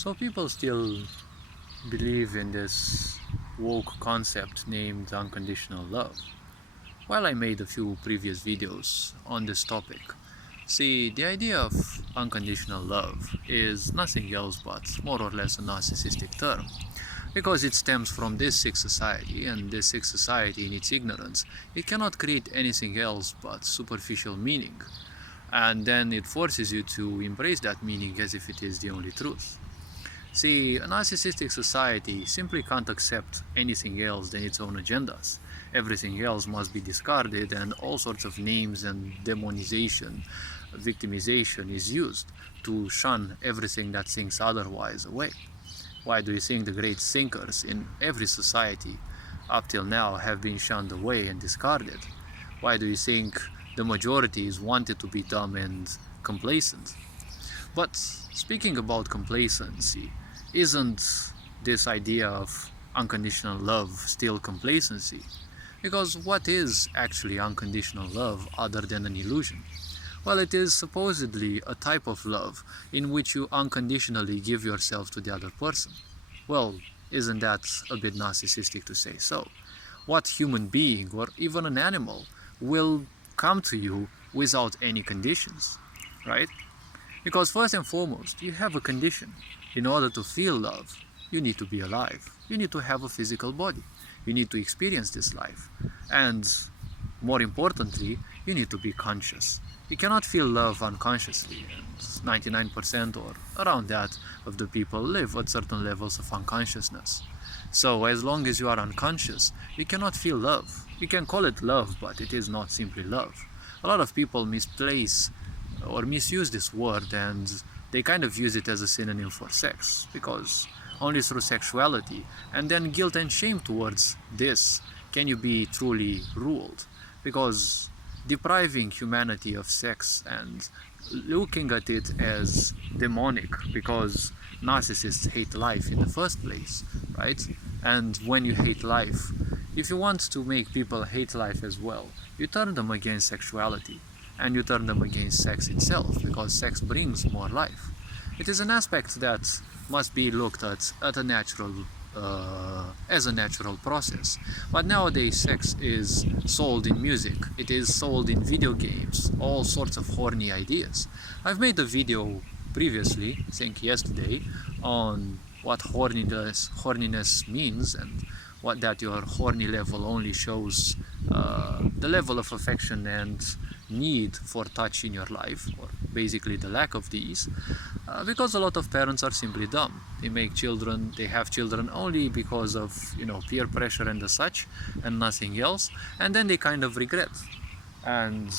So people still believe in this woke concept named unconditional love. While I made a few previous videos on this topic, see, the idea of unconditional love is nothing else but more or less a narcissistic term, because it stems from this sick society, and this sick society in its ignorance, it cannot create anything else but superficial meaning, and then it forces you to embrace that meaning as if it is the only truth. See, a narcissistic society simply can't accept anything else than its own agendas. Everything else must be discarded, and all sorts of names and demonization, victimization is used to shun everything that thinks otherwise away. Why do you think the great thinkers in every society up till now have been shunned away and discarded? Why do you think the majority is wanted to be dumb and complacent? But speaking about complacency, isn't this idea of unconditional love still complacency? Because what is actually unconditional love other than an illusion? Well, it is supposedly a type of love in which you unconditionally give yourself to the other person. Well, isn't that a bit narcissistic to say so? What human being or even an animal will come to you without any conditions, right? Because first and foremost, you have a condition. In order to feel love, you need to be alive. You need to have a physical body. You need to experience this life. And more importantly, you need to be conscious. You cannot feel love unconsciously, and 99% or around that of the people live at certain levels of unconsciousness. So as long as you are unconscious, you cannot feel love. You can call it love, but it is not simply love. A lot of people misplace or misuse this word, and they kind of use it as a synonym for sex, because only through sexuality and then guilt and shame towards this can you be truly ruled, because depriving humanity of sex and looking at it as demonic, because narcissists hate life in the first place, right? And when you hate life, if you want to make people hate life as well, you turn them against sexuality, and you turn them against sex itself, because sex brings more life. It is an aspect that must be looked at a natural, as a natural process. But nowadays sex is sold in music, it is sold in video games, all sorts of horny ideas. I've made a video previously, I think yesterday, on what horniness means, and what that your horny level only shows the level of affection and need for touch in your life, or basically the lack of these, because a lot of parents are simply dumb. They have children only because of, peer pressure and the such, and nothing else, and then they kind of regret. And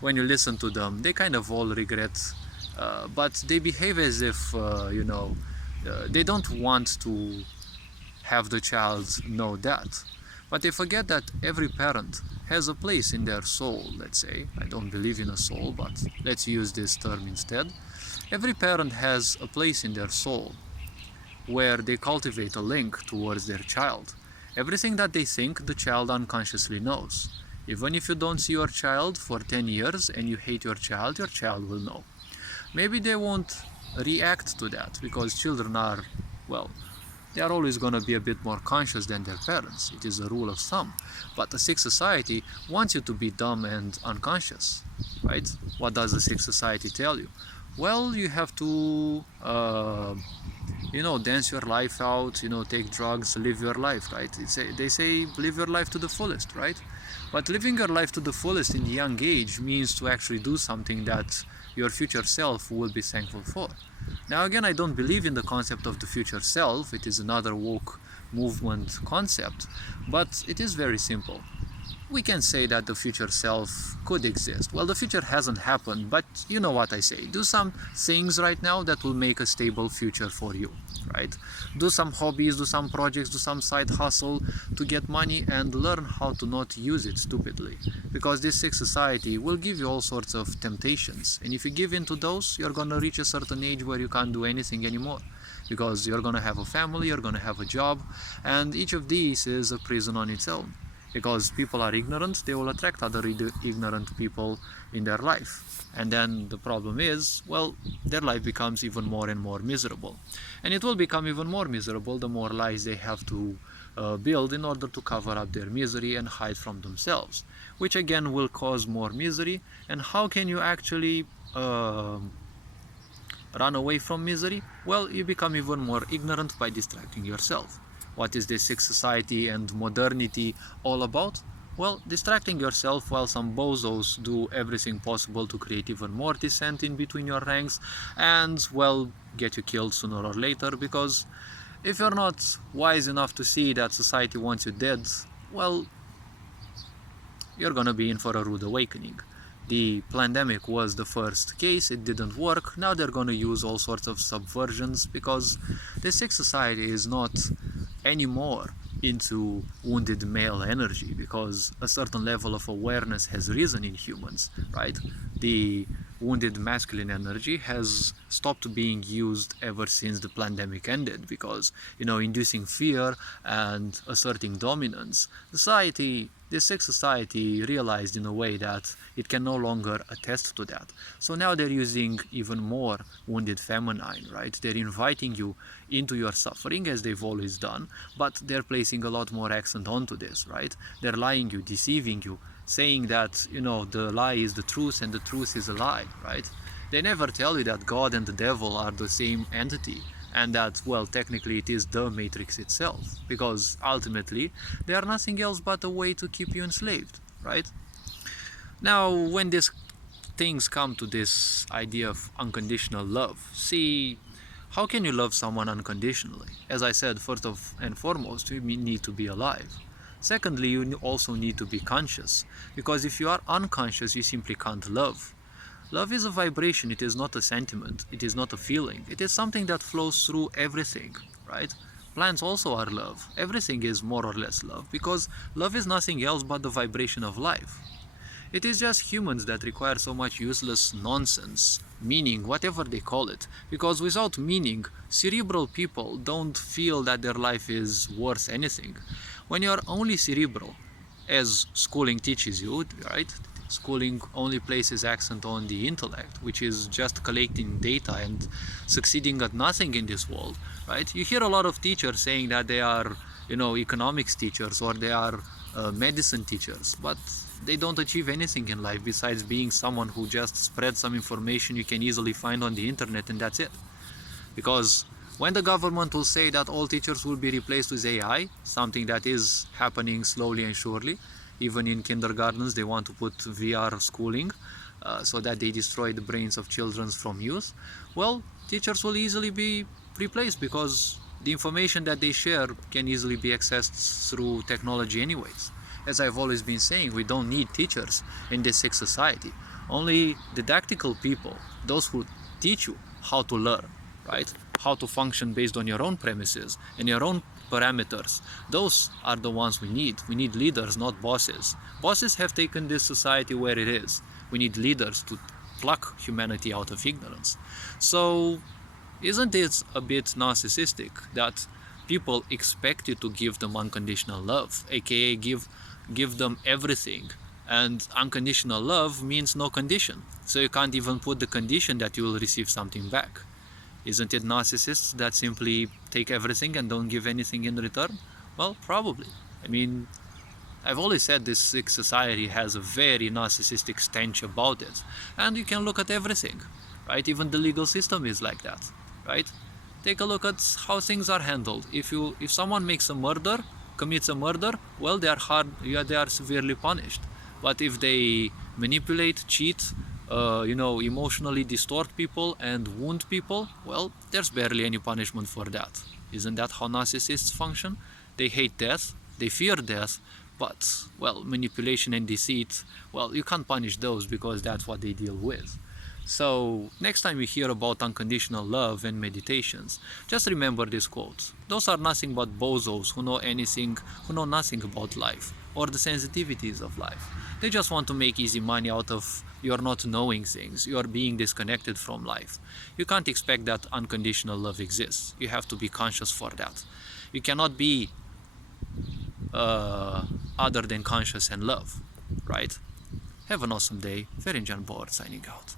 when you listen to them, they kind of all regret, but they behave as if they don't want to have the child know that. But they forget that every parent has a place in their soul, let's say. I don't believe in a soul, but let's use this term instead. Every parent has a place in their soul where they cultivate a link towards their child. Everything that they think, the child unconsciously knows. Even if you don't see your child for 10 years and you hate your child will know. Maybe they won't react to that, because children are, they are always going to be a bit more conscious than their parents. It is a rule of thumb. But the sick society wants you to be dumb and unconscious, right? What does the sick society tell you? Well, you have to, dance your life out, take drugs, live your life, right? They say live your life to the fullest, right? But living your life to the fullest in a young age means to actually do something that your future self will be thankful for. Now again, I don't believe in the concept of the future self. It is another woke movement concept, but it is very simple. We can say that the future self could exist. Well, the future hasn't happened, but you know what I say. Do some things right now that will make a stable future for you, right? Do some hobbies, do some projects, do some side hustle to get money, and learn how to not use it stupidly. Because this sick society will give you all sorts of temptations. And if you give in to those, you're going to reach a certain age where you can't do anything anymore. Because you're going to have a family, you're going to have a job, and each of these is a prison on its own. Because people are ignorant, they will attract other ignorant people in their life. And then the problem is, well, their life becomes even more and more miserable. And it will become even more miserable the more lies they have to build in order to cover up their misery and hide from themselves, which again will cause more misery. And how can you actually run away from misery? Well, you become even more ignorant by distracting yourself. What is this sex society and modernity all about? Well, distracting yourself while some bozos do everything possible to create even more dissent in between your ranks and, well, get you killed sooner or later, because if you're not wise enough to see that society wants you dead, well, you're gonna be in for a rude awakening. The pandemic was the first case, it didn't work. Now they're gonna use all sorts of subversions because the sex society is not anymore into wounded male energy, because a certain level of awareness has risen in humans, right? The wounded masculine energy has stopped being used ever since the pandemic ended, because, you know, inducing fear and asserting dominance, the sex society realized in a way that it can no longer attest to that. So now they're using even more wounded feminine, right? They're inviting you into your suffering as they've always done, but they're placing a lot more accent onto this, right? They're lying you, deceiving you, saying that, you know, the lie is the truth and the truth is a lie, right? They never tell you that God and the devil are the same entity, and that, well, technically it is the matrix itself, because ultimately they are nothing else but a way to keep you enslaved, right? Now, when these things come to this idea of unconditional love, see, how can you love someone unconditionally? As I said, first and foremost, you need to be alive. Secondly, you also need to be conscious, because if you are unconscious, you simply can't love. Love is a vibration, it is not a sentiment, it is not a feeling, it is something that flows through everything, right? Plants also are love, everything is more or less love, because love is nothing else but the vibration of life. It is just humans that require so much useless nonsense, meaning, whatever they call it, because without meaning, cerebral people don't feel that their life is worth anything. When you're only cerebral, as schooling teaches you, right? Schooling only places accent on the intellect, which is just collecting data and succeeding at nothing in this world, right? You hear a lot of teachers saying that they are, you know, economics teachers or they are medicine teachers, but they don't achieve anything in life besides being someone who just spreads some information you can easily find on the internet, and that's it. Because when the government will say that all teachers will be replaced with AI, something that is happening slowly and surely, even in kindergartens they want to put VR schooling so that they destroy the brains of children from youth, well, teachers will easily be replaced because the information that they share can easily be accessed through technology anyways. As I've always been saying, we don't need teachers in this sick society. Only didactical people, those who teach you how to learn, right? How to function based on your own premises and your own parameters. Those are the ones we need. We need leaders, not bosses. Bosses have taken this society where it is. We need leaders to pluck humanity out of ignorance. So, isn't it a bit narcissistic that people expect you to give them unconditional love, aka give them everything? And unconditional love means no condition, so you can't even put the condition that you will receive something back. Isn't it narcissists that simply take everything and don't give anything in return? Well, probably. I mean, I've always said this sick society has a very narcissistic stench about it. And you can look at everything, right? Even the legal system is like that, right? Take a look at how things are handled. If someone commits a murder, well, they are severely punished. But if they manipulate, cheat, emotionally distort people and wound people, well, there's barely any punishment for that. Isn't that how narcissists function? They hate death, they fear death, but, well, manipulation and deceit, well, you can't punish those because that's what they deal with. So, next time you hear about unconditional love and meditations, just remember this quote. Those are nothing but bozos who know nothing about life or the sensitivities of life. They just want to make easy money out of your not knowing things, your being disconnected from life. You can't expect that unconditional love exists. You have to be conscious for that. You cannot be uh, other than conscious and love, right? Have an awesome day. Ferenjan Board signing out.